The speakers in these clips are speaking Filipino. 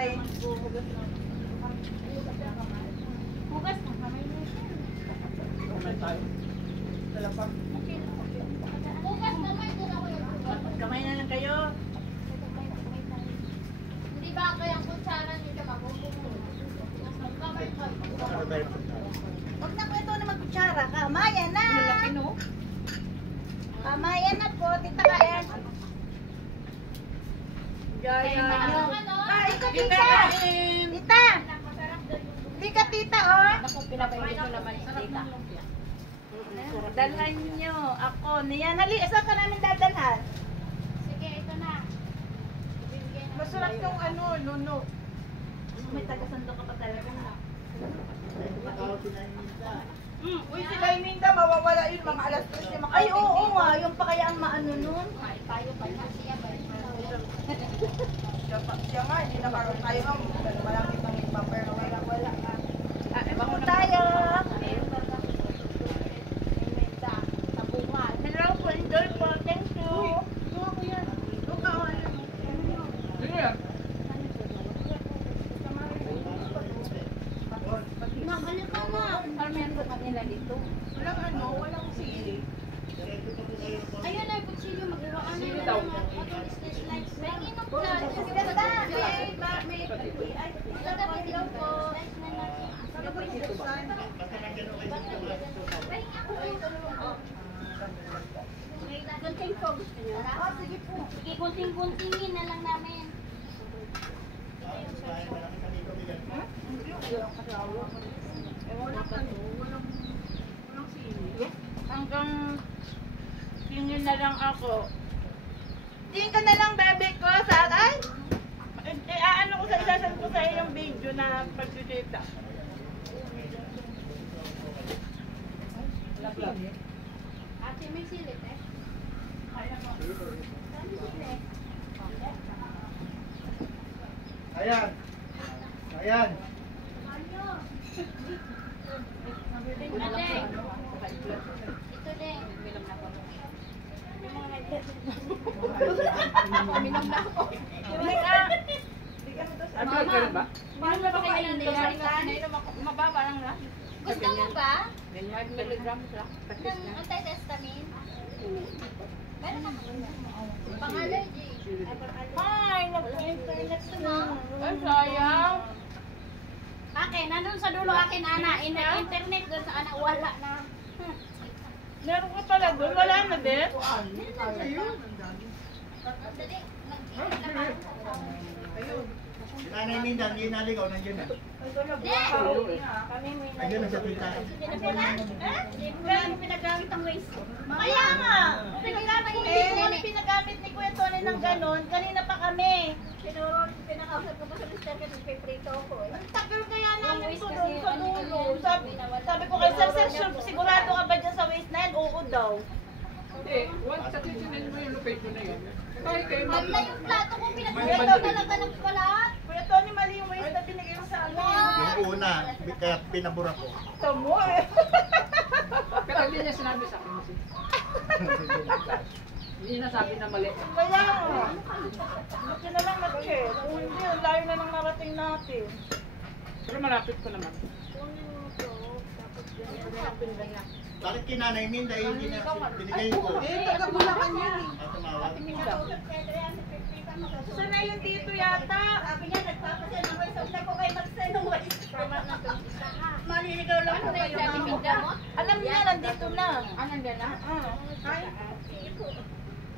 Bye. Hugas na kamay mo. Kamay tayo. Dalawa. Hugas kamay ko na kayo. Kamay na lang kayo. Hindi ba kayo ang kutsara niyo siya magugulo? Kamay kayo. Huwag na po ito na magkutsara. Kamayan na. Kamayan na po, Tita Kaen. Gaya. Kain ka, Tita. Tita. Hindi ka, Tita, oh. Pinapainit ko naman si Tita. Dalhan nyo. Ako. Niyan. Saan ka namin dadalhan? Sige, ito na. Masarap yung ano, nuno. May taga-sando ka pa talaga. Uy, si Laininda, mawawala yun mga alas 3 niya Ay, oo nga. Yung pa kaya ang maano nun. Tayo pa na siya ba? Siya nga, hindi na parang tayo nga. Malaki pang ipa-pero wala nga. Bango tayo. Hello po, enjoy po. Thank you. Sino yan? Nabalik ka na. Parang ba kanila dito? Walang ano, walang sili. Ayun na, kutsilyo mag-iwaan na. Sino daw? May inom po na. Ilaw po. Gunting po gusto nyo? Sige po. Sige, gunting-guntingin na lang namin. Hanggang tingin na lang ako. Tingin ka na lang, bebe ko, sa akin? Ano ko sa isasan ko sa yung video na pagkikita. Ate, may silip eh. Ayan. Ayan. Ate, ito din. Minom na ako. Ano ka rin ba? Minom na ba kayo ng nilalitan? Mababa lang na. Gusto mo ba? 5 milligrams lang. Ng antihistamine? Meron ako. Pang-allergy. Ay, nag-internet na. Ay, sayang. Akin, nandun sa dulo akin, Ana. Internet doon sa Ana, wala na. Meron ka pala doon? Wala na din? Dali. Si Nanay Minda, hindi naligaw, nandiyan na. Nandiyan na sa pintaan. Pinagamit ang waste. Kaya nga. Pinagamit Kung pinagamit ni Kuya Tony ng ganon, kanina pa kami. Pinakausap ko pa sa mister kasi piprito ko eh. Ang tagal kaya namin waste ito kasi, doon sa ano, dulo. ano, Sabi ko kay Sir, sigurado ka ba dyan sa waist na yan? Oo daw. Hindi, once sa titinin mo yung location na yun. Kahit kayo Wag na yung plato ko, Kuya pinagpapit Tony. talaga ng palat. Kuya Tony, mali yung waist na binigay mo sa amin. Yung una, kaya pinabura ko. Ito mo eh. Pero hindi niya sinabi sa akin. Hindi na sabi na mali. Kaya nga. Buti na lang nag-check. Kung hindi, ang layo na lang narating natin. Pero malapit ko naman. Bakit kinanay Minda, hindi na binigay ko? Taga-Bulacan yun eh. At tumawag. Sana yung dito yata. Sabi niya, nagpapasya ng waste. Sabi ko kayo mag-send ng waste. Maliligaw lang po kayo. Alam niya, nandito na. Nandiyan na? Kain.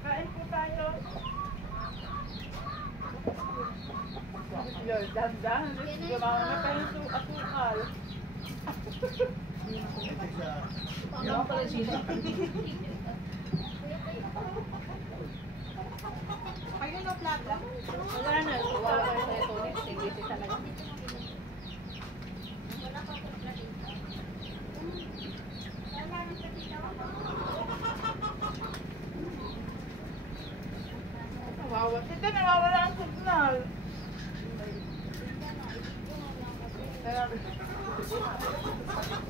Kain po tayo. Dahan-dahan. Gumawa na tayo ng asukal. Yung pala sila. Ayun o, plato. Wala na. Wala na tayo ito. Tingisi talaga. Ito, nawawala ang signal.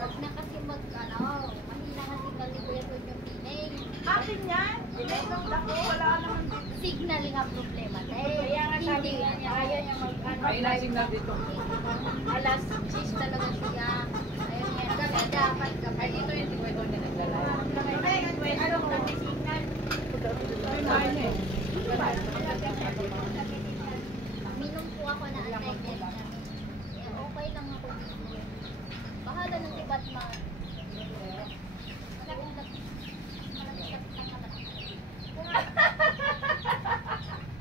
Wag na kasi mahina kasi kalikuyan ko yung tinig. Akin yan. Sinainom ako. Wala naman dito. Signaling ang problema. Kaya nga sabi Hindi. nga niya, ayaw niya mag-ano May na-signal dito. Alas 6 talaga siya. Ayun yan. Kaya dapat kapag Ay, ito yung tikwento niya naglalaya. ano kung may signal. May bahay na eh. Minom po ako na anti-Vietnam. Okay lang ako. Bahala ng si Batman.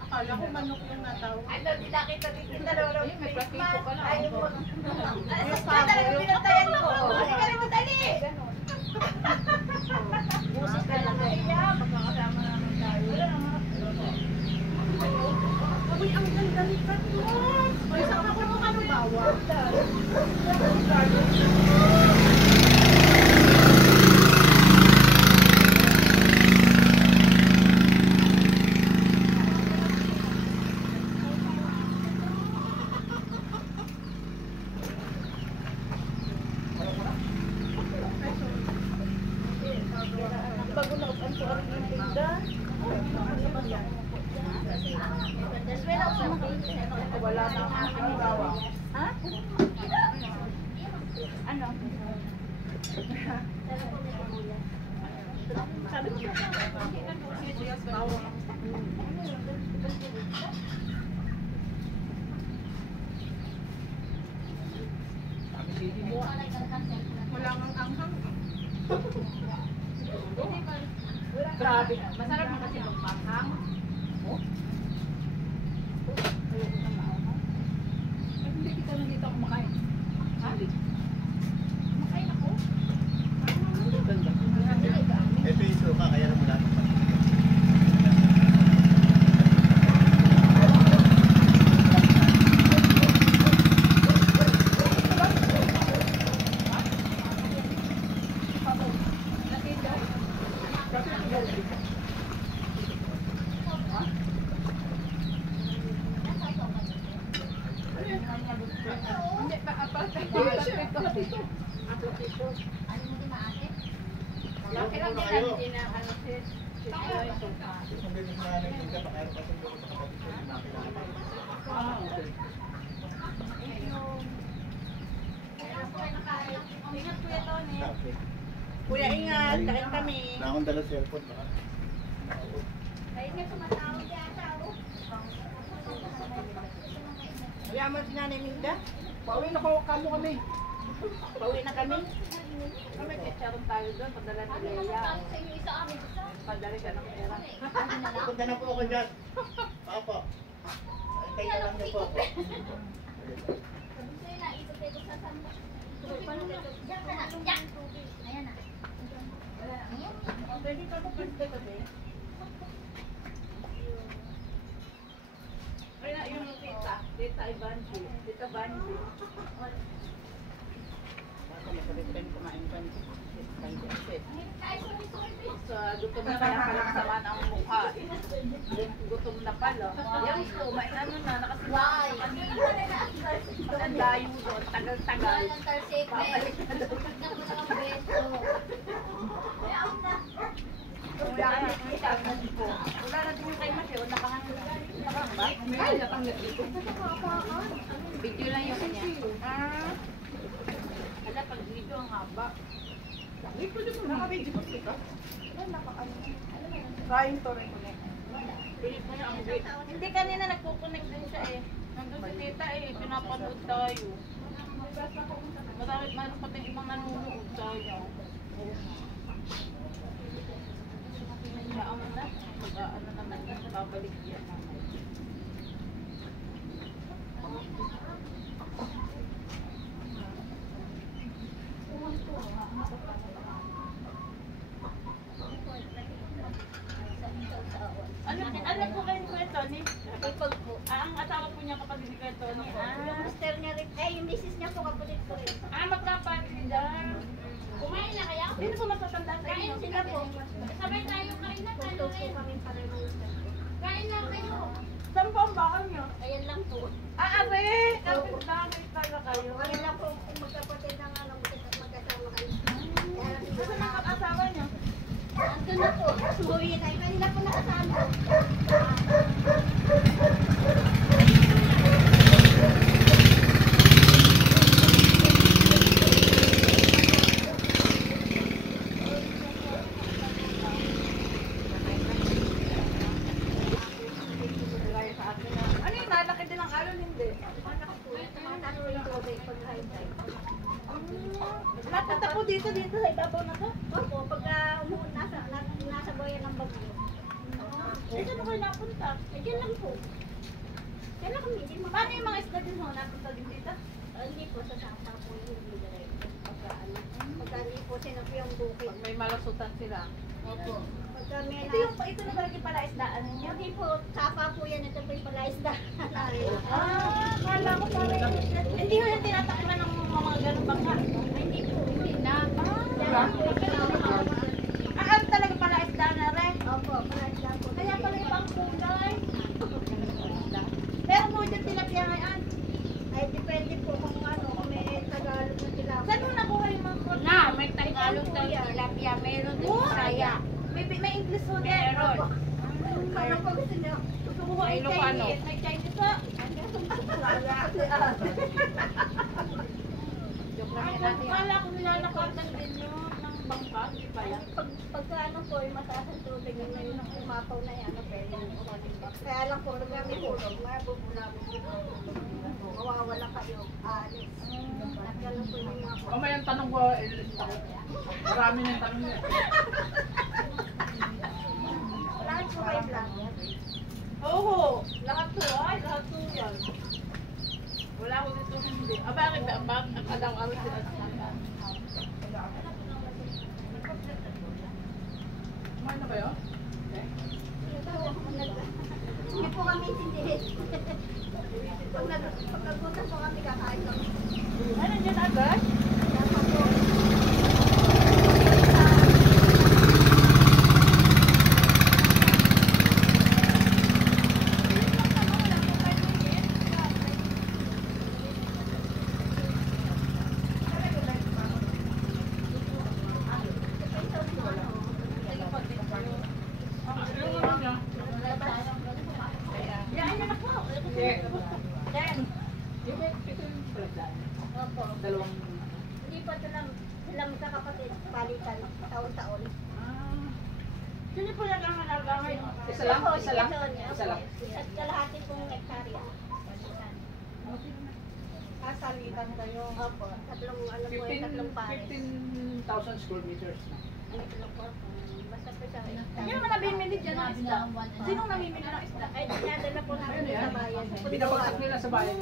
Akala ko manok yung natawag. Ano, nila kita dito na lolo. Ay, may platito pa lang. Ay, Ako. yung talaga pinatayan ko. Hindi ka rin madali. Busit talaga. Magkakasama naman tayo. Uy, ang ganda ni Katwan. Uy, saan ako nung ano bawal? Bago na upan ko ang tinda. Wala na akong ginagawa. Ha? Ano? Sabi ko Wala kang anghang. Grabe. Masarap na kasi magpanghang. Ba't hindi kita lang dito kumakain? Ha? Kumakain ako? Ganda. Ito yung suka, kaya naman natin. Hindi, aparte. Ano mo di maate? Laki lang nila, hindi na ano sis. Kung hindi mo nanay minda, pakayro pa sa buong sa kapatid ko, hindi nakilala. Ah, okay. Okay. Kuya, ingat. Kain kami. Na akong dala cellphone, baka. Kaya nga tumatawag yata. Kaya mo si Nanay Minda. Pauwi na ko, kamo kami. Pauwi na kami. Kami, chicharon tayo doon. Padala ni Ano Leia. naman tawag sa inyo isa amin isa? Padala siya ng pera. Ano na lang? Punta na po ako dyan. Opo. Antay na lang niyo po ako. Sabi sa'yo na, ikot kayo sa samba. Diyan ka na, diyan. Ayan na. Ayan. pwede ka magpunta kasi. Kaya yung tita Ivanji, tita Vanji. Ako masarap rin kumain Vanji. So, gutom na kaya pala masama ang mukha. Gutom na pala. Yung kumain ano na, Why? nakasimulan ang layo doon, tagal-tagal. Walang tarsik, Babalik na doon. Tignan ko na ang beso. Ayaw na. Wala na wala na din yung kay Mateo, nakahanga. Ay, natanggap dito. Video lang yung kanya. Ala, pag video ang haba. Naka-video ko dito. Kain to rin ulit. Pilit mo na ang video. Hindi kanina nagko-connect din siya eh. Nandun si tita eh, pinapanood tayo. Marami pati ibang nanonood tayo. Ano na? Mag-ano naman na, babalik yan naman. Ano po kayo Kuya Tony? Ipag po. Ang asawa po niya kapatid ni Kuya Tony. Yung master niya rin, yung misis niya po kapatid ko rin. Magkapatid dyan. Kumain na kaya? Sino po matatanda sa inyo? Kain sila po. Sabay tayo kain na tayo rin. Kami pareho. Kain na kayo. Saan po ang bahay niyo? Ayan lang po. Abe! Kapit bakit pala kayo? Kami lang po magkapatid na nga lang magkasama kayo. Saan ang asawa niyo? Andun na po. Subuhin tayo. Kanina po nakasama. Napunta po dito sa ibabaw na to. Opo, pagka nasa boyan ng bagyo. Eh, saan kayo napunta? Diyan lang po. Diyan lang kami, hindi mo. Paano yung mga isda din ho? Napunta din dito? Hindi po, sa Santa po yung hindi diretso. Pagka hindi po sinabi yung bukid. Pag may malasutan sila. Opo. Pagka may Ito na talaga pala isdaan ninyo? Hindi po, sapa po yan. Ito po yung palaisda. Ah, kala ko parang hindi ho yung tinatakpan ng mga ganun bangka. Hindi po, hindi na. Ah, Yan po yung kinakabawa. ano talaga pala isdaan na rin? Opo, palaisda po. Kaya pala yung pang kulay. Pero mo dyan tilapia ngayon. Ay, depende po kung ano, kung may Tagalog na sila. Saan mo nakuha yung mga kulay? Na, may Tagalog na tilapia. Meron din Bisaya. May English ho din. Meron. Ano po gusto niyo? Kukuha May yung Ilocano. Chinese. May Chinese ho. Joke lang yan Ako, natin. kala ko nilalakatan din yun ng bangka. Hindi pa yan. Pagka ano po, yung mataas ang tubig, yung may umapaw na yan, ano, pwede yung kukunin box. Kaya lang po, nag may hulog, may bubula mawawala kayo, alis. At ganun po yung mga po. O may ang tanong ko, marami na yung tanong niya. Lahat po kayo vlog. Oo, lahat to ay, lahat to yan. Wala ko dito hindi. Ah, bakit ba? Bakit akalaw araw sila sa kanila? Kumain na kayo? Hindi po kami intindihin. Pag nagpunta po kami, kakain kami. Ano dyan agad? Kaya po po. Yan na ako. Yan. Ito yung palataan. Opo. Dalawang... Hindi pa sila magkakapatid, palitan, taon-taon. Sino po lang ang halaga ngayon? Isa lang? Opo, Isa lang? ganun, opo. Isa lang? At kalahati pong hektarya. Salitan kayo. Opo, tatlong ano po, tatlong pares. 15,000 square meters na. Ano po, basta po siya Sino naman namimili dyan ng isda? Sinong namimili ng isda? Ay, dinadala po namin Ayun sa yan. bayan. Binabagsak nila sa bayan.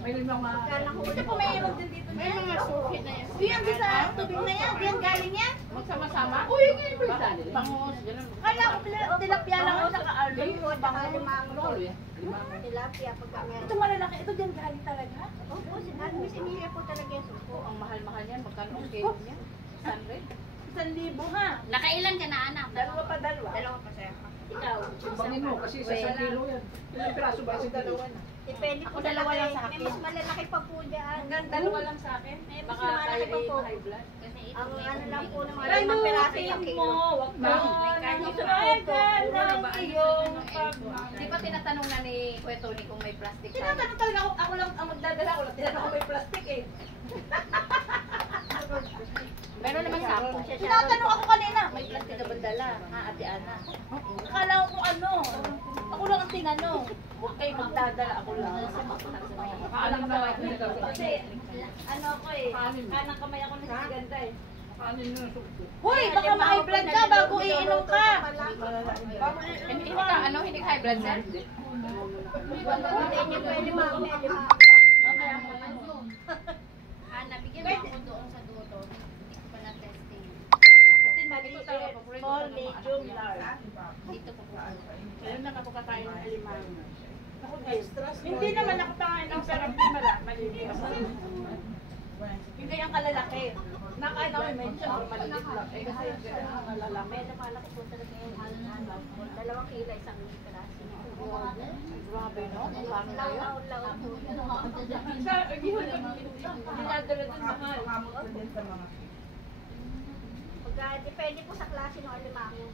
May limang mga... Kala ko Hindi po may ilog din dito. May mga suki na yan. Diyan din sa tubig na yan. Diyan galing yan. Magsama-sama. Uy, yung yung palataan nila. Bangus, gano'n. Kala ko tilapia lang ang naka-alog. Ayun po, tsaka limang Ano ka yan? Limang. tilapia pagka meron. Ito malalaki. Ito diyan galing talaga. Opo, sinabi Miss Emilia po talaga yung suko. Ang mahal-mahal yan. Magkano ang kilo niya? 100? 1,000 ha. Nakailan ka na, anak? Dalawa pa dalawa. Dalawa pa sa'yo. Ikaw. Timbangin mo kasi sa 1 kilo yan. Ilang piraso ba sa dalawa na? Depende po Ako dalawa lang sa May akin. mas malalaki pa po dyan. Hanggang dalawa lang sa akin. May mas Baka malalaki tayo pa po. high blood. Kasi ito Ang ano lang po ng mga Ay, limang peraso lukin sa mo. kilo. Wag Ma'am. mo. May Nagsasagan ng iyong Di ba tinatanong na ni Kuya Tony kung may plastic tayo? Tinatanong talaga ako lang ang magdadala. Ako lang tinatanong kung may plastic eh. Meron naman sa ako. Tinatanong ako kanina. May plastic ka ba dala? Ha, Ate Ana? Akala ko kung ano. Ako lang ang tinanong. Huwag kayo magdadala. Ako lang. Kaalam na lang nila. Kasi ano ako eh. Kanang kamay ako na si Ganda eh. Kaanin nyo ng suko. Hoy, baka ma-high blood ka bago iinom ka. Hindi ka, ano, hindi ka high blood, sir? Hindi niyo pwede mamili. Nabigyan mo ako doon sa dulo. Hindi ko pa na-testing. Kasi maliit. Small, medium, large. Dito po po. Ayun na ako kakain ng alimango. Hindi naman ako pangain ng sarap di maliit. Hindi ang kalalaki. Nakain ako medyo siyempre maliit lang. Eh kasi ang malalaki. Medyo malaki po talaga yung dalawang kilo, isang peraso. Grabe, no? Ang dami na yun. Laon-laon po. Sa dinadala dun mahal. Pagka depende po sa klase ng alimango.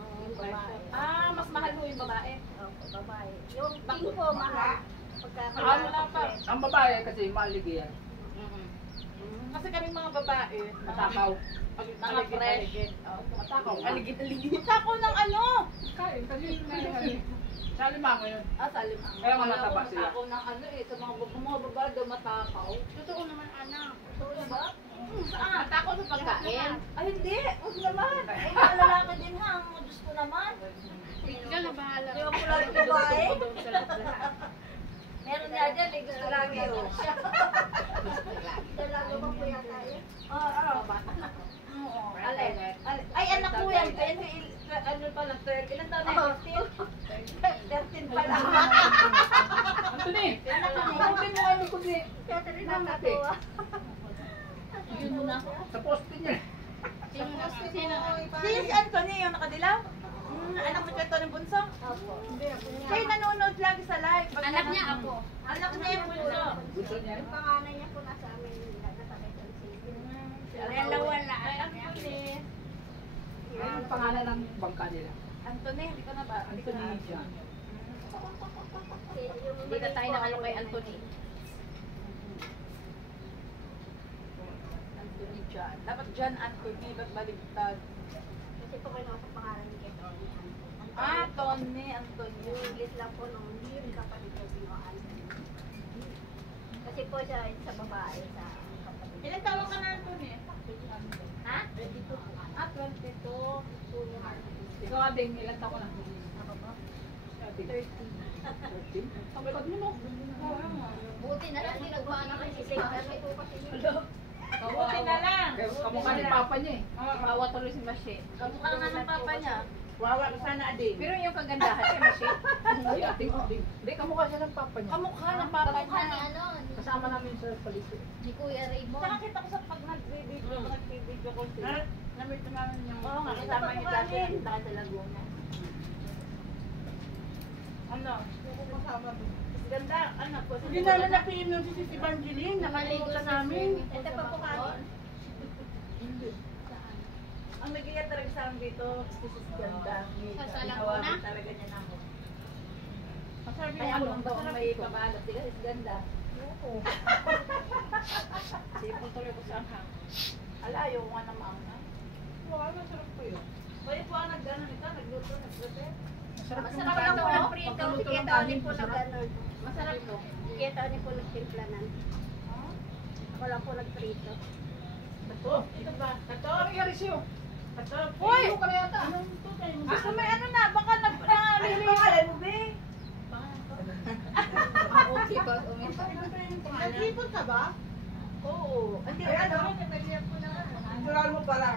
Yung babae. Ah, mas mahal mo yung babae. Opo, babae. Yung pink po mahal. Pagka Wala pa. Ang babae kasi maligi yan. Kasi kaming mga babae, Matakaw. mga fresh. Matakaw. Aligid-aligid. Ako ng ano? Kain kasi sa limango yun. Ah, salim. Kaya nga mataba sila. Ako ng ano eh, sa mga babae daw matakaw. Ay, hindi. Huwag naman. Ay, mga lalaki din ha. Ang Diyos ko naman. Ikaw na bahala. Di ba pula yung babae? Meron nga dyan, eh. Gusto lagi. Dalaga ba po yata yun? Oo. Oo. Ay, anak ko yan. Ano pala, 12. Ilan taon na? 13 pa lang. Anthony! Open mo ano ko di. Catherine na natuwa. Yun muna. Sa poste niya. Sino? Si Anthony, yung nakadilaw? Anak mo siya ng bunso? Opo. Kayo nanonood lagi sa live. Anak niya ako. Anak niya yung bunso. Gusto niya? Yung panganay niya po nasa amin. Nagkasakit sa city. Dalawa lang. Ay, Anthony. Ano ang pangalan ng bangka nila? Anthony, hindi ka na ba? Hindi ka na. Anthony John. Hindi na tayo nakalo kay Anthony. Anthony John. Dapat John Anthony, ba't baligtad? Kasi po kayo sa pangalan ni Keto. Ah, Tony, Anthony. Yung English lang po nung yung kapatid ko binuan. Kasi po siya sa babae sa kapatid. Ilan taon ka na, Anthony? Ha? Ah, 22. Ikaw, Ading, ilan taon ka na? Ako po? 13. Ang kapag mo, no? Buti na lang, ginagawa na kasi Kasi ano po kasi yun. Buti na lang. Kaya kamukha ni Papa niya eh. Kawawa tuloy si Mashi. Kamukha nga ng papa niya. Wawa ka sana, Ading. Pero yung kagandahan si Mashi. Hindi, Ating, hindi, kamukha siya ng Papa niya. Kamukha ng papa Kamukha ni niya. ano, Kasama namin sa paligid. ni Kuya Raymond. Saka kita ko sa pag nag-video ko sila. Namit naman yung... Oo nga, kasama niyo dati nakita ka sa Laguna. Ano? Ganda, ano po. Hindi na napin yung si Evangeline, nakaligo sa namin. Ito pa po kanin. Ang nag-iyak talaga sa amin dito, si Ganda. Sa Laguna? Ginawa talaga niya na ako. Kaya ako lang daw ang may babalot. Diba, is Ganda. Sipon tuloy ko sa anghang. Ala, ayaw ko nga na mauna. Wow, masarap po yun. Pwede po ang nag-ano nito, nagluto, nag-prepare. Masarap yung Masarap lang po ano, nagprito. pagkaluto ng Kita kanin, ni po masarap. nag-ano. Masarap to. Kita ni po nagtimplanan. Ako lang po nagprito. Ito, ito ba? Ito? Ano nangyari sa'yo? Ito? Uy! Ano ka na yata? Basta may ano na, baka naliliwan mo, be. Okay ba? Nag-ipon ka ba? Oo. Hindi, Ay, ano? nag-iyak ko na nga. Natural mo pala.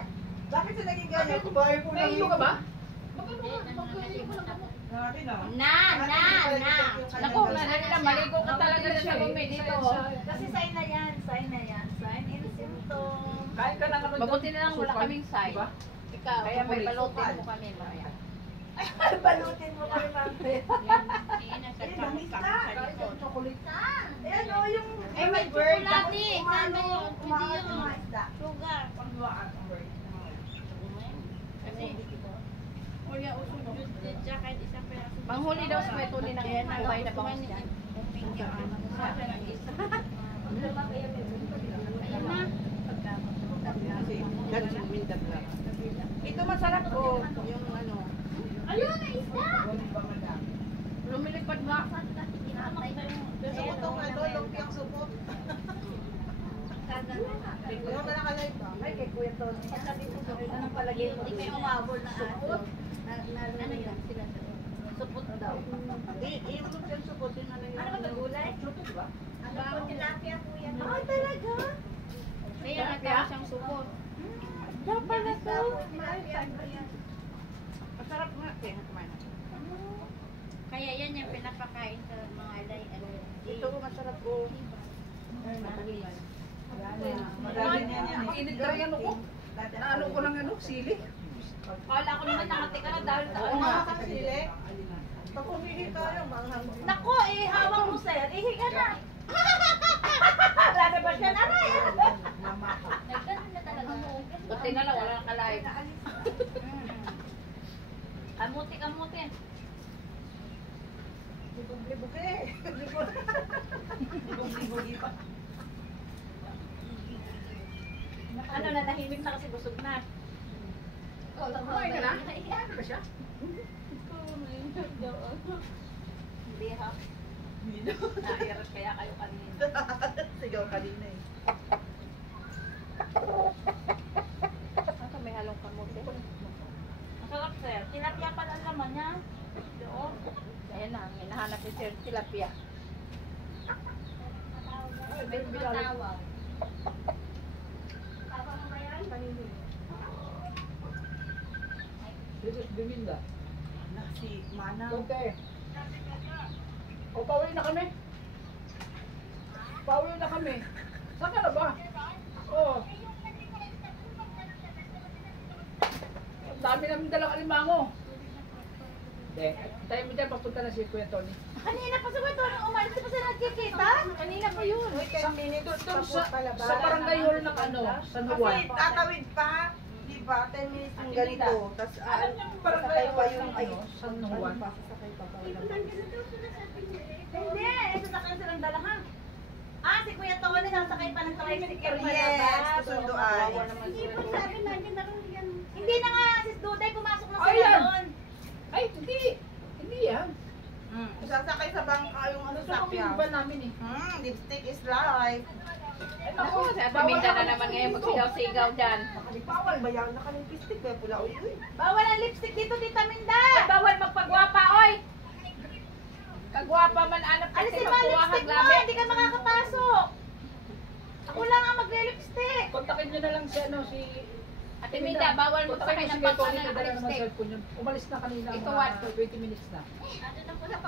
Bakit siya naging ganyan? Kumain po lang Nahilo ka ba? Grabe na. Na! Naku, Manila, maligo ka talaga na sa bumi dito. Kasi sign na yan, sign na yan. Sign in symptom. Kain ka na naman. Mabuti na lang wala Sukal. kaming sign. Diba? Ikaw, Kaya may balutin mo kami, Maya. Balutin mo kami, ma'am. Langis na. Kain ka ng chocolate. Ayan o, yung... Eh, may bird. chocolate. Saan ba yun? Hindi Kumakas yun. ng mga isda. Sugar. Pangluwaan ang bird. Kasi, Kuya, usod yun siya kahit isang peraso. Manghuli daw sa may tuli ng buhay na bangus dyan. Ayun na. Ito masarap ko, yung ano. Ayun, na isda! Lumilipad nga. Supot ko nga doon, lumpiang supot. Kuya ka nakalive ba? Ay, kay Kuya Tony. Anong palagay mo? Hindi kayo umabol na aso. Ano yun? Sila sa Supot daw. Yung lumpiang supot, yung ano yung... Ano ba ito, gulay? Supot ba? Ano po, tilapia po yan. Ah, talaga? Kaya nagkaroon siyang supot. Dapat na to. Tilapia po yan. Masarap nga. Kaya kumain na. Kaya yan yung pinapakain sa mga allergy. Ito ko masarap ko. Madami na yan eh. Init ka rin ano ko. Naano ko ng ano, sili. Kala ko naman nakati ka na dahil sa Oo nga, kasili. Pag umihi tayo, manghang. Naku, hawak mo sir. Ihi ka na. Lada ba siya nanay? Nagkaroon na talaga. Buti na lang, wala nang kalain. Kamuti, kamuti. Libog-libog eh. Libog-libog pa. Ano na, nahimik na kasi busog na. Kumain ka na? Ano ba siya? Hindi ha. Nairat kaya kayo kanina. Sigaw kanina eh. naman niya. Doon. Ayan na, hinahanap ni Sir Tilapia. Tawag. Tawag mo ba yan? Biminda. Anak, si Mana. Kunti. O, pauwi na kami. Pauwi na kami. Saan ka na ba? Oo. Ang dami namin dalang alimango. Hindi. Tayo mo dyan, papunta na si Kuya Tony. Kanina pa sa kwento, nung umalis pa sila nagkikita? Kanina pa yun. Uy, 10 minutes Doon pa po pala ba? sa barangay hall ng ano, San Juan. Kasi tatawid pa, di ba? 10 minutes yung ganito. Tapos, Alam niyo yung barangay sasakay pa hall yung, ng ay, ano, San Juan. sasakay pa pa. Hindi, sasakyan silang dalahan. Ah, si Kuya Tony nasakay pa ng tricycle pa Yes, labas. susunduan. Hindi po sabi natin na yan. Hindi na nga, sis Duday, pumasok na Ay, sila yan. doon. Ay, hindi. Hindi yan. Sasakay sa bangka yung ano Gusto ko sakya. ba namin eh. Lipstick is life. Ay, Naku, si Ate Minda na naman ngayon magsigaw-sigaw dyan. Bawal ba yan? Naka-lipstick kaya pula uy. Bawal ang lipstick dito, Tita Minda. Ay, bawal magpagwapa, oy! Kagwapa man anak kasi Alisin mo ang magkuha lipstick mo, haglabi. hindi ka makakapasok. Ako lang ang magle-lipstick. Kontakin nyo na lang si ano, si... Ate Minda, bawal mo Kontakin sakay nyo ng si Kuya Tony, pagkana ng nadala naman lipstick. cellphone yun. Umalis na kanina, Ito, mga what? 20 minutes na. Ano na po sa